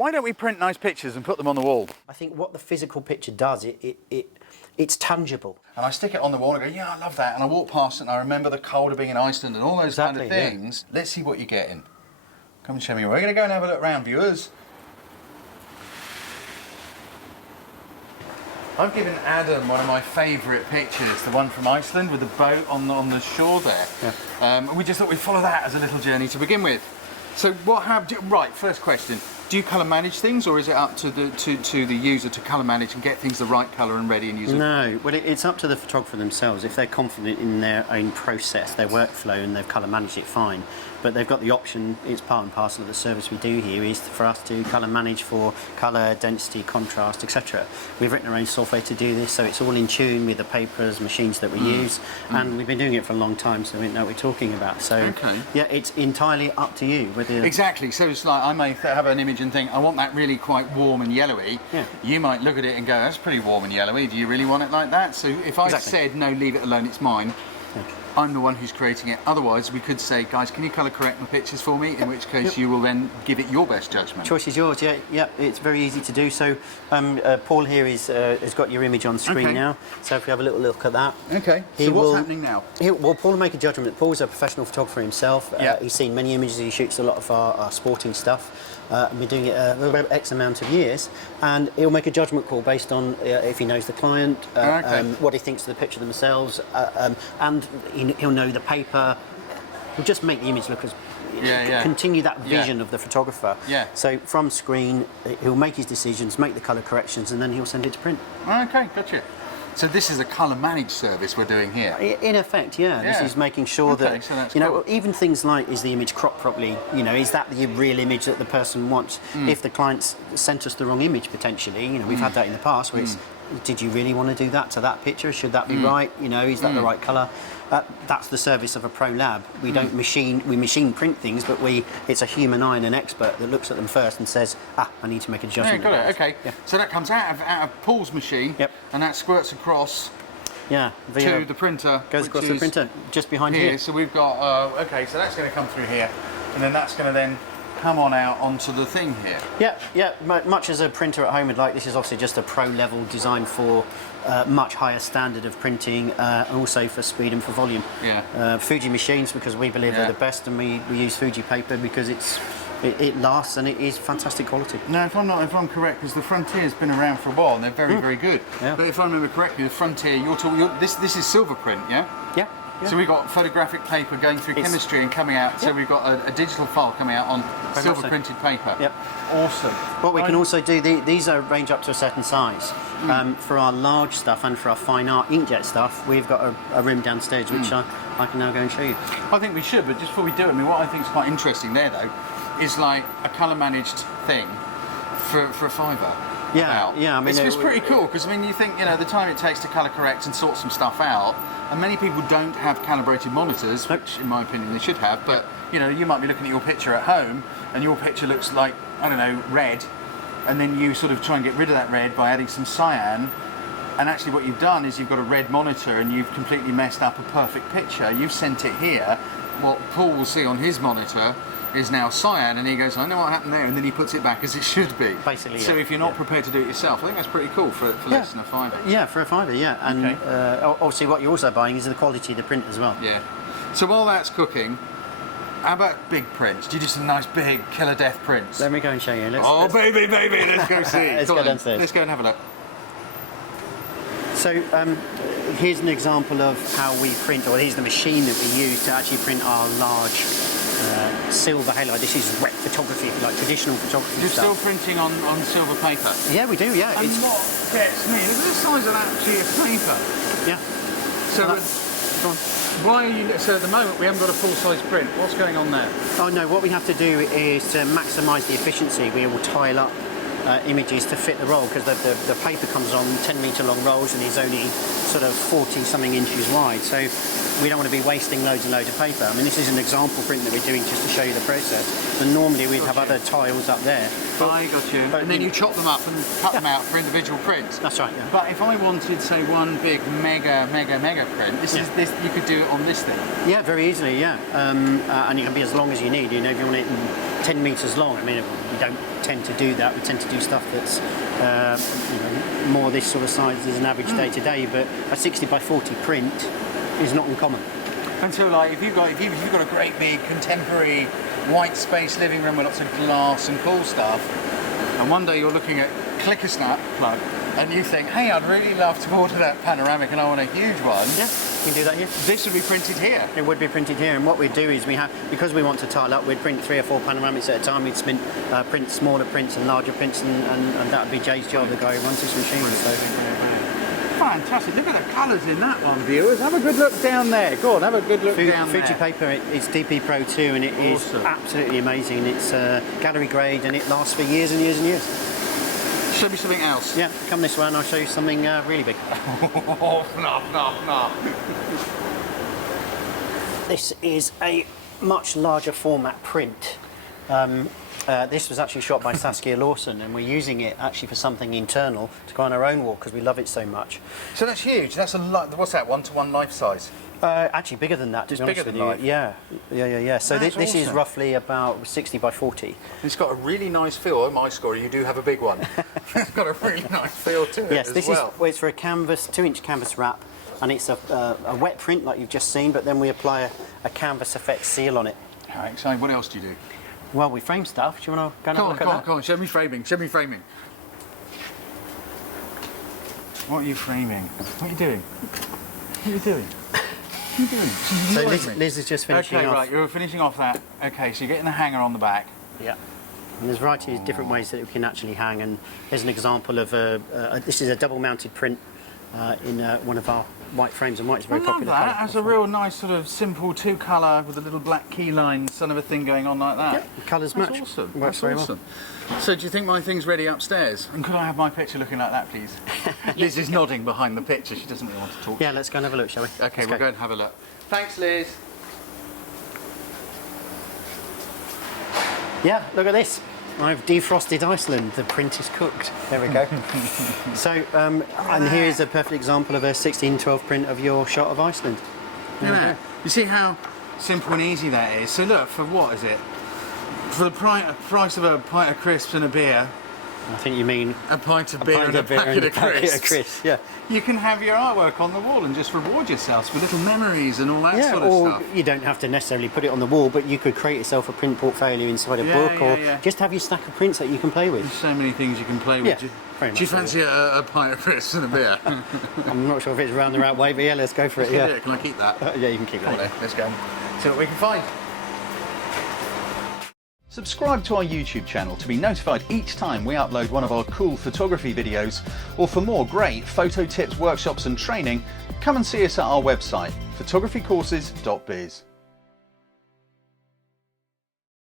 Why don't we print nice pictures and put them on the wall? I think what the physical picture does, it's tangible. And I stick it on the wall and I go, yeah, I love that. And I walk past it and I remember the cold of being in Iceland and all those kind of things. Yeah. Let's see what you're getting. Come and show me. We're going to go and have a look around, viewers. I've given Adam one of my favourite pictures, the one from Iceland with the boat on the shore there. Yeah. And we just thought we'd follow that as a little journey to begin with. So right, first question. Do you colour manage things, or is it up to the user to colour manage and get things the right colour and ready and use it? No, well it's up to the photographer themselves. If they're confident in their own process, their workflow, and they've colour managed it, fine. But they've got the option, it's part and parcel of the service we do here, is for us to colour manage for colour, density, contrast, etc. We've written our own software to do this, so it's all in tune with the papers, machines that we use, and we've been doing it for a long time, so we know what we're talking about. So yeah, it's entirely up to you. Whether exactly, so it's like I may have an image and think, I want that really quite warm and yellowy. Yeah. You might look at it and go, that's pretty warm and yellowy, do you really want it like that? So if I said, no, leave it alone, it's mine, I'm the one who's creating it. Otherwise, we could say, guys, can you colour correct my pictures for me? In which case, you will then give it your best judgment. Choice is yours. Yeah. It's very easy to do. So, Paul here has got your image on screen now. So if we have a little look at that. Okay. So what's happening now? Well, Paul will make a judgment. Paul's a professional photographer himself. He's seen many images. He shoots a lot of our sporting stuff. Been doing it X amount of years, and he'll make a judgment call based on if he knows the client, what he thinks of the picture themselves, and he'll know the paper. He'll just make the image look as continue that vision of the photographer. Yeah. So from screen, he'll make his decisions, make the colour corrections, and then he'll send it to print. Okay, gotcha. So this is a colour managed service we're doing here. In effect, this is making sure that cool. Even things like, is the image cropped properly? Is that the real image that the person wants? If the client's sent us the wrong image potentially, we've had that in the past where it's, did you really want to do that to that picture? Should that be right? Is that the right colour? That's the service of a pro lab. We don't machine print things, but it's a human eye and an expert that looks at them first and says, I need to make a judgment. Yeah, got it. Okay. Yeah. So that comes out of Paul's machine, and that squirts across to the printer. Goes across the printer, just behind here. So we've got, so that's going to come through here, and then that's going to then come on out onto the thing here. Yeah. Much as a printer at home would like, this is obviously just a pro level designed for much higher standard of printing, and also for speed and for volume. Yeah. Fuji machines, because we believe they're the best, and we use Fuji paper because it lasts and it is fantastic quality. Now, if I'm correct, because the Frontier's been around for a while and they're very, very good. Yeah. But if I remember correctly, the Frontier, this is silver print, yeah? Yeah. So we've got photographic paper going through chemistry and coming out. So we've got a digital file coming out on silver printed paper. Yep. Awesome. What we can also do, these are range up to a certain size. For our large stuff and for our fine art inkjet stuff, we've got a room downstairs which I can now go and show you. I think we should, but just before we do it, what I think is quite interesting there though, is like a colour managed thing for a £5. Yeah. It's pretty cool because you think the time it takes to colour correct and sort some stuff out, and many people don't have calibrated monitors, which in my opinion they should have. But you might be looking at your picture at home, and your picture looks like red, and then you sort of try and get rid of that red by adding some cyan. And actually, what you've done is you've got a red monitor, and you've completely messed up a perfect picture. You've sent it here. What Paul will see on his monitor is now cyan, and he goes, I know what happened there, and then he puts it back as it should be. Basically, so if you're not prepared to do it yourself, I think that's pretty cool for less than a £5. Yeah, for a £5, yeah. And obviously what you're also buying is the quality of the print as well. Yeah. So while that's cooking, how about big prints? Do you do some nice big killer death prints? Let me go and show you. Baby, let's go see. Let's go downstairs. Let's go and have a look. So here's an example of how we print, or here's the machine that we use to actually print our large silver halide. This is wet photography, if you like, traditional photography. You're still printing on silver paper? Yeah, we do, yeah. And what gets me, look at the size of that sheet of paper. Yeah. So why are you, so at the moment we haven't got a full-size print. What's going on there? Oh no, what we have to do is to maximise the efficiency. We will tile up images to fit the roll, because the paper comes on 10-metre long rolls and is only sort of 40-something inches wide. So we don't want to be wasting loads and loads of paper. This is an example print that we're doing just to show you the process. And normally we'd have other tiles up there. I got you. And then you chop them up and cut them out for individual prints. That's right, yeah. But if I wanted, say, one big mega print, this you could do it on this thing. Yeah, very easily, yeah. And it can be as long as you need. If you want it in 10 metres long. I mean, we don't tend to do that. We tend to do stuff that's more this sort of size as an average day to day. But a 60 by 40 print is not uncommon. And so, like, if you've got a great big contemporary white space living room with lots of glass and cool stuff, and one day you're looking at ClickASnap plug, and you think, hey, I'd really love to order that panoramic, and I want a huge one. Yeah, you can do that here. This would be printed here. It would be printed here, and what we'd do is because we want to tile up, we'd print 3 or 4 panoramics at a time. We'd print smaller prints and larger prints, and that would be Jay's job, the guy who runs this machine. So. Fantastic. Look at the colours in that one, viewers. Have a good look down there. Go on, have a good look down there. Fuji paper, it's DP Pro 2, and it is absolutely amazing. It's gallery grade, and it lasts for years and years and years. Show me something else. Yeah, come this way and I'll show you something really big. Oh, no. This is a much larger format print. This was actually shot by Saskia Lawson, and we're using it actually for something internal to go on our own wall because we love it so much. So that's huge. That's a lot. What's that? 1-to-1 life size? Actually bigger than that, to be honest with you. Life. Yeah. So this is roughly about 60 by 40. It's got a really nice feel. Oh, my Scorey, you do have a big one. It's got a really nice feel to it as well. Yes, it's for a canvas, 2-inch canvas wrap, and it's a wet print like you've just seen, but then we apply a canvas effect seal on it. How exciting. What else do you do? Well, we frame stuff. Do you want to go and have a look at that? Come on. Show me framing. What are you framing? What are you doing? So Liz is just finishing off. Okay, right, you're finishing off that. Okay, so you're getting the hanger on the back. Yeah. And there's a variety of different ways that we can actually hang, and here's an example of this is a double-mounted print in one of our white frames, and white is very popular. I love that. That's a real nice sort of simple 2-colour with a little black key line son of a thing going on like that. Yeah, the colours match. That's awesome. Works very well. So do you think my thing's ready upstairs? And could I have my picture looking like that, please? Liz is nodding behind the picture. She doesn't really want to talk. Yeah, let's go and have a look, shall we? Okay, we'll go and have a look. Thanks, Liz. Yeah, look at this. I've defrosted Iceland. The print is cooked. There we go. So, and here is a perfect example of a 16:12 print of your shot of Iceland. Yeah. You see how simple and easy that is? So look, for what is it? For the price of a pint of crisps and a beer. I think you mean a pint of beer and a packet of crisps. Yeah. You can have your artwork on the wall and just reward yourselves with little memories and all that sort of stuff. You don't have to necessarily put it on the wall, but you could create yourself a print portfolio inside a book, or just have your stack of prints that you can play with. There's so many things you can play with. Yeah, do you fancy a pint of crisps and a beer? I'm not sure if it's around the right way, but yeah, let's go for it. Yeah. Can I keep that? Yeah, you can keep that. Come on then, let's go. See what we can find. Subscribe to our YouTube channel to be notified each time we upload one of our cool photography videos, or for more great photo tips, workshops and training, come and see us at our website, photographycourses.biz.